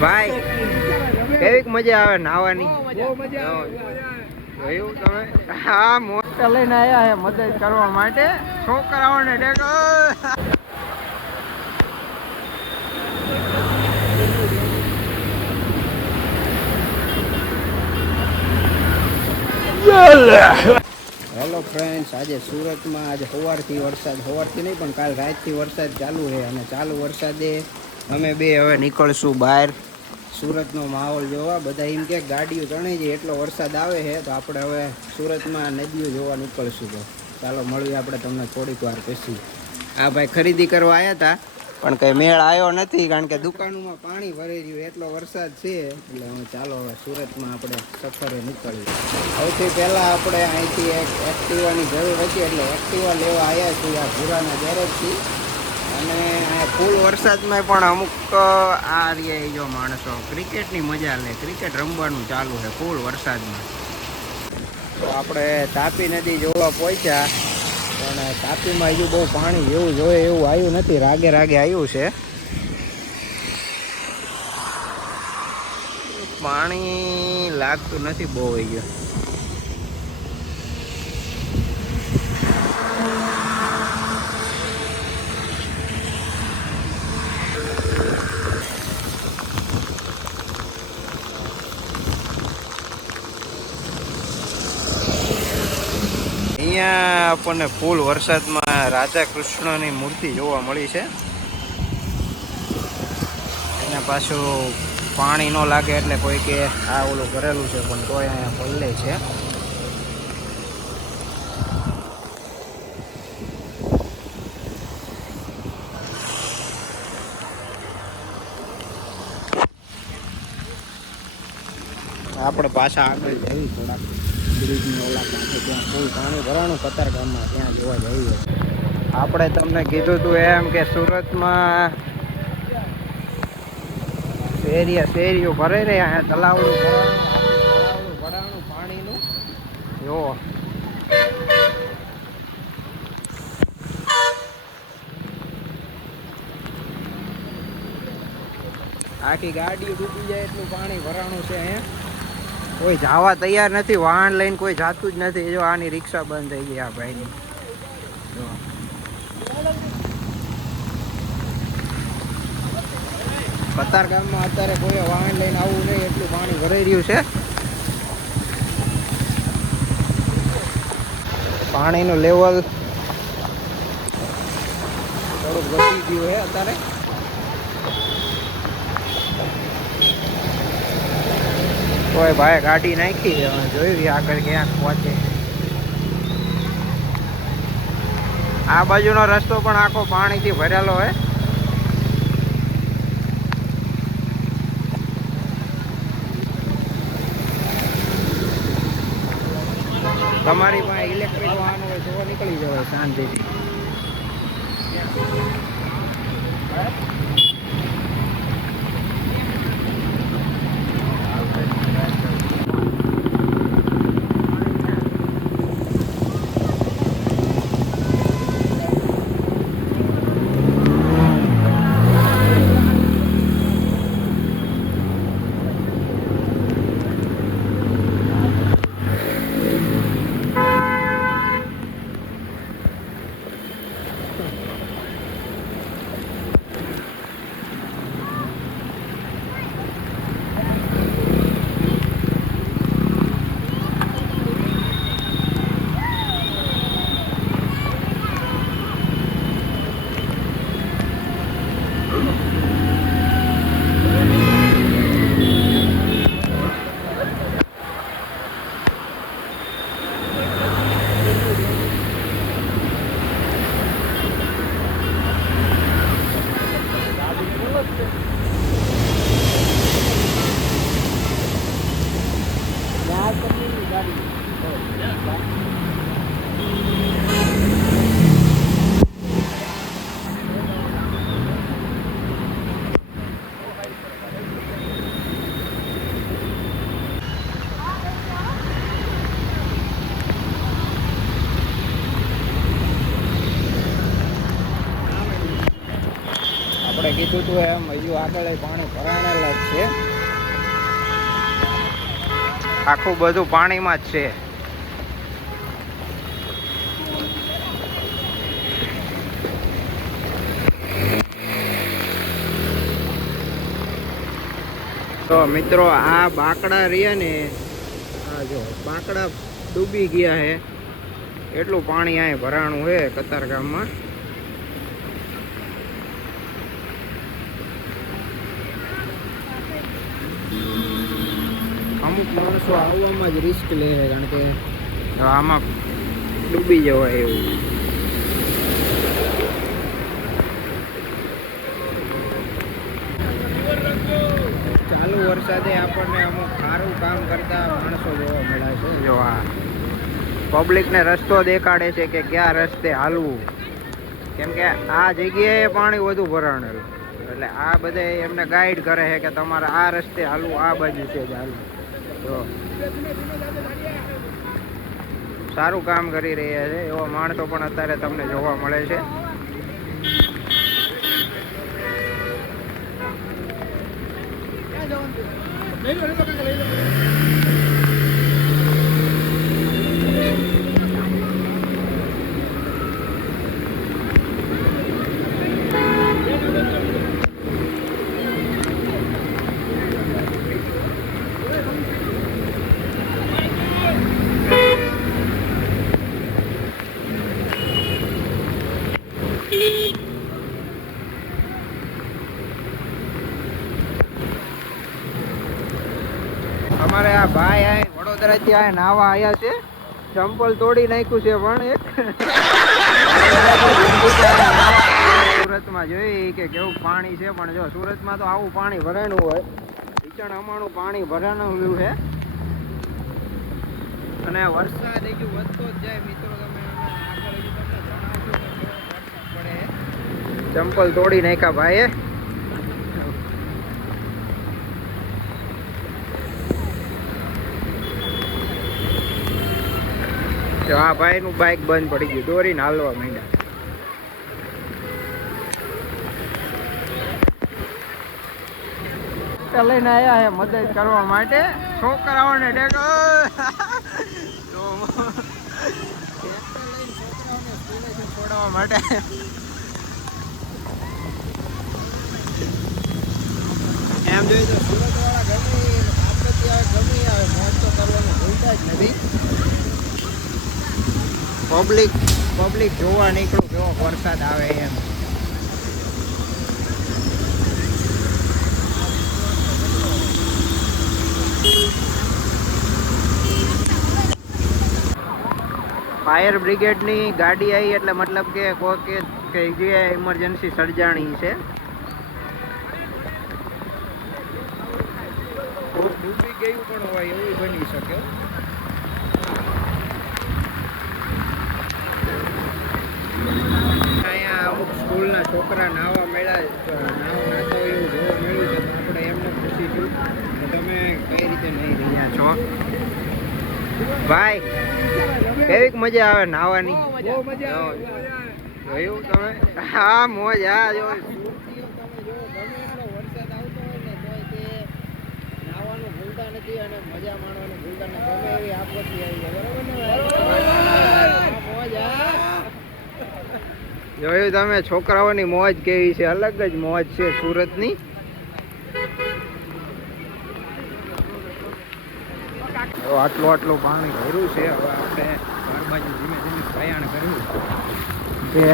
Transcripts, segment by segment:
ભાઈ કેવીક મજા આવે નાવાની જોયું તમે? હા લઈને આવ્યા છે મદદ કરવા માટે. છોકરાઓને ડેકો. હેલો ફ્રેન્ડ્સ આજે સુરતમાં આજે સવારથી વરસાદ સવારથી નહીં પણ કાલ રાતથી વરસાદ ચાલુ છે અને ચાલુ વરસાદે અમે બે હવે નીકળશું બહાર. સુરતનો માહોલ જોવા. બધા એમ કે ગાડીઓ ચણી જાય, એટલો વરસાદ આવે છે, તો આપણે હવે સુરતમાં નદીઓ જોવા નીકળશું તો. ચાલો, મળીએ આપણે તમને થોડીક વાર પછી. આ ભાઈ ખરીદી કરવા આવ્યા હતા પણ કંઈ મેળ આવ્યો નથી, કારણ કે દુકાનોમાં પાણી ભરાઈ રહ્યું એટલો વરસાદ છે. એટલે હું ચાલો, હવે સુરતમાં આપણે સફરે નીકળીએ. સૌથી પહેલાં આપણે અહીંથી એક એક્ટિવાની જરૂર હતી, એટલે એક્ટિવા લેવા આવ્યા છીએ આ ભૂરાના ગેરેજથી અને ફૂલ વરસાદમાં પણ અમુક આ રહ્યા જો માણસો. ક્રિકેટની મજા લે. ક્રિકેટ રમવાનું ચાલુ છે ફૂલ વરસાદમાં. તો આપણે તાપી નદી જોવા પહોંચ્યા, પણ તાપીમાં હજુ બહુ પાણી જેવું જોઈએ એવું આવ્યું નથી. રાગે રાગે આવ્યું છે. પાણી લાગતું નથી બહુ ગયું. અહીંયા આપણને ફૂલ વરસાદમાં રાધા કૃષ્ણની મૂર્તિ જોવા મળી છે. એને પાછું પાણી ન લાગે એટલે કોઈ કે આ ઓલું કરેલું છે, પણ તોય અહીંયા પલ્લે છે. આપણે પાછા આગળ જઈએ થોડાક. બ્રિજની ત્યાં કોઈ પાણી ભરાણું, કતાર ગામમાં ત્યાં જોવા જઈએ આપણે તમને કીધું હતું એમ કે સુરતમાં શેરીએ શેરીઓ ભરાઈ રહ્યા અહીંયા તલાવડું તલાવડું, ભરાણું, પાણીનું. જો. આખી ગાડી ડૂબી જાય એટલું પાણી ભરાણું છે અહીંયા કોઈ જવા તૈયાર નથી, વાહન લઈને કોઈ જાતું જ નથી. જો આની રિક્ષા બંધ થઈ ગઈ આ ભાઈની. જો. કતાર ગામમાં અત્યારે કોઈ વાહન લઈને આવવું નહીં, એટલું પાણી ભરાઈ રહ્યું છે. પાણીનું લેવલ થોડુંક વધી ગયું છે અત્યારે. કોઈ ભાઈ ગાડી નાખી હવે જોયું આગળ ક્યાંક પહોંચે. આ બાજુનો રસ્તો પણ આખો પાણીથી ભરેલો હોય તમારી પાસે ઇલેક્ટ્રિક વાહન હોય તો નીકળી જવાય શાંતિથી આપણે કીધું હતું એમ, હજુ આગળ પાણી ભરાણેલા જ છે. આખું બધું પાણીમાં જ છે. તો મિત્રો, આ બાકડા રહ્યા ને, આ જો બાકડા ડૂબી ગયા છે એટલું પાણી અહીં ભરાણું છે કતાર ગામમાં અમુક માણસો આવવામાં જ રિસ્ક લે છે કારણ કે આમાં ડૂબી જવાય એવું. ચાલુ વરસાદે આપણને અમુક સારું કામ કરતા માણસો જોવા મળે છે. જો આ પબ્લિકને રસ્તો દેખાડે છે કે કયા રસ્તે હાલવું. કેમ કે આ જગ્યાએ પાણી વધુ ભરાણેલું. એટલે આ બધે એમને ગાઈડ કરે છે કે તમારે આ રસ્તે હાલવું આ બાજુ છે જ હાલવું. જો. સારું કામ કરી રહ્યા છે. એવા માણસો પણ અત્યારે તમને જોવા મળે છે. અમારે આ ભાઈ વડોદરાથી આ નાવા આયા છે. ચંપલ તોડી નાખ્યું છે પણ એક. સુરતમાં જોઈ કે કેવું પાણી છે, પણ જો સુરતમાં તો આવું પાણી ભરાણું હોય. ઈચણ અમારું પાણી ભરાયું છે. અને વરસાદ એક વધતો જ જાય મિત્રો, તમે ચંપલ તોડી નાખ્યા ભાઈએ. તો આ ભાઈનું બાઇક બંધ પડી ગયું. દોરીને હાલવા માંડ્યા. લઈને આવ્યા છે મદદ કરવા માટે. છોકરાઓને ટેકો. છોડાવવા માટે એમ જોઈએ તો સુરત વાળા ગમે આપત્તિ આવે ગમે ઈ આવે મોજ તો કરવાનું ભૂલતા જ નથી પબ્લિક પબ્લિક જોવા નીકળું કેવો વરસાદ આવે એમ. ફાયર બ્રિગેડની ગાડી આવી એટલે મતલબ કે કોઈ કે જગ્યાએ ઇમરજન્સી સર્જાણી છે. ડૂબી ગયું પણ હોય એવું બની શકે અહીંયા અમુક સ્કૂલના છોકરા નાવા મળ્યા નાવ નાતો એવું જોવા મળ્યું છે તો આપણે એમને પૂછીશું કે તમે કઈ રીતે નહીં રહ્યા છો? ભાઈ કેવીક મજા આવે નાવાની? બહુ મજા આવે. જોયું તમે? હા મોજ હા જો તમે જો વરસાદ આવતો ને તોય તે નાવાનું ભૂલતા નથી અને મજા માણવાનું ભૂલતા નથી. ગમે એવી આપત્તિ આવી જાય. બરોબર ને? મોજ હા જોયું તમે છોકરાઓની મોજ કેવી છે? અલગ જ મોજ છે સુરતની. આટલું આટલું પાણી ભર્યું છે. હવે આપણે ઘર બાજુ ધીમે ધીમે પ્રયાણ કર્યું કે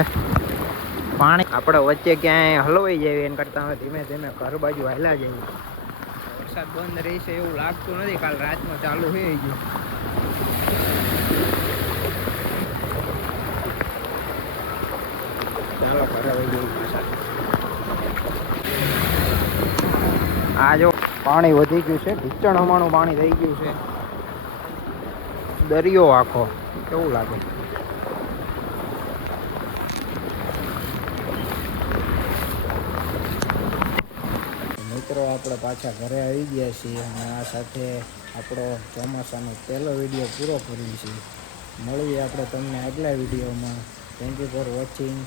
પાણી આપણે વચ્ચે ક્યાંય હલવાઈ જાય એના કરતાં હવે ધીમે ધીમે ઘર બાજુ હાલ્યા જઈએ. વરસાદ બંધ રહેશે એવું લાગતું નથી. કાલ રાતમાં ચાલુ થઈ ગયું ચાલો ઘરે વહી જઈએ પાછા આ જો પાણી વધી ગયું છે, ઢીચણ હમાણું પાણી થઈ ગયું છે. દરિયો આખો, કેવું લાગે? મિત્રો, આપણે પાછા ઘરે આવી ગયા છીએ અને આ સાથે આપણો ચોમાસાનો પહેલો વીડિયો પૂરો કરીએ છીએ. મળીએ આપણે તમને આગલા વિડીયોમાં. Thank you for watching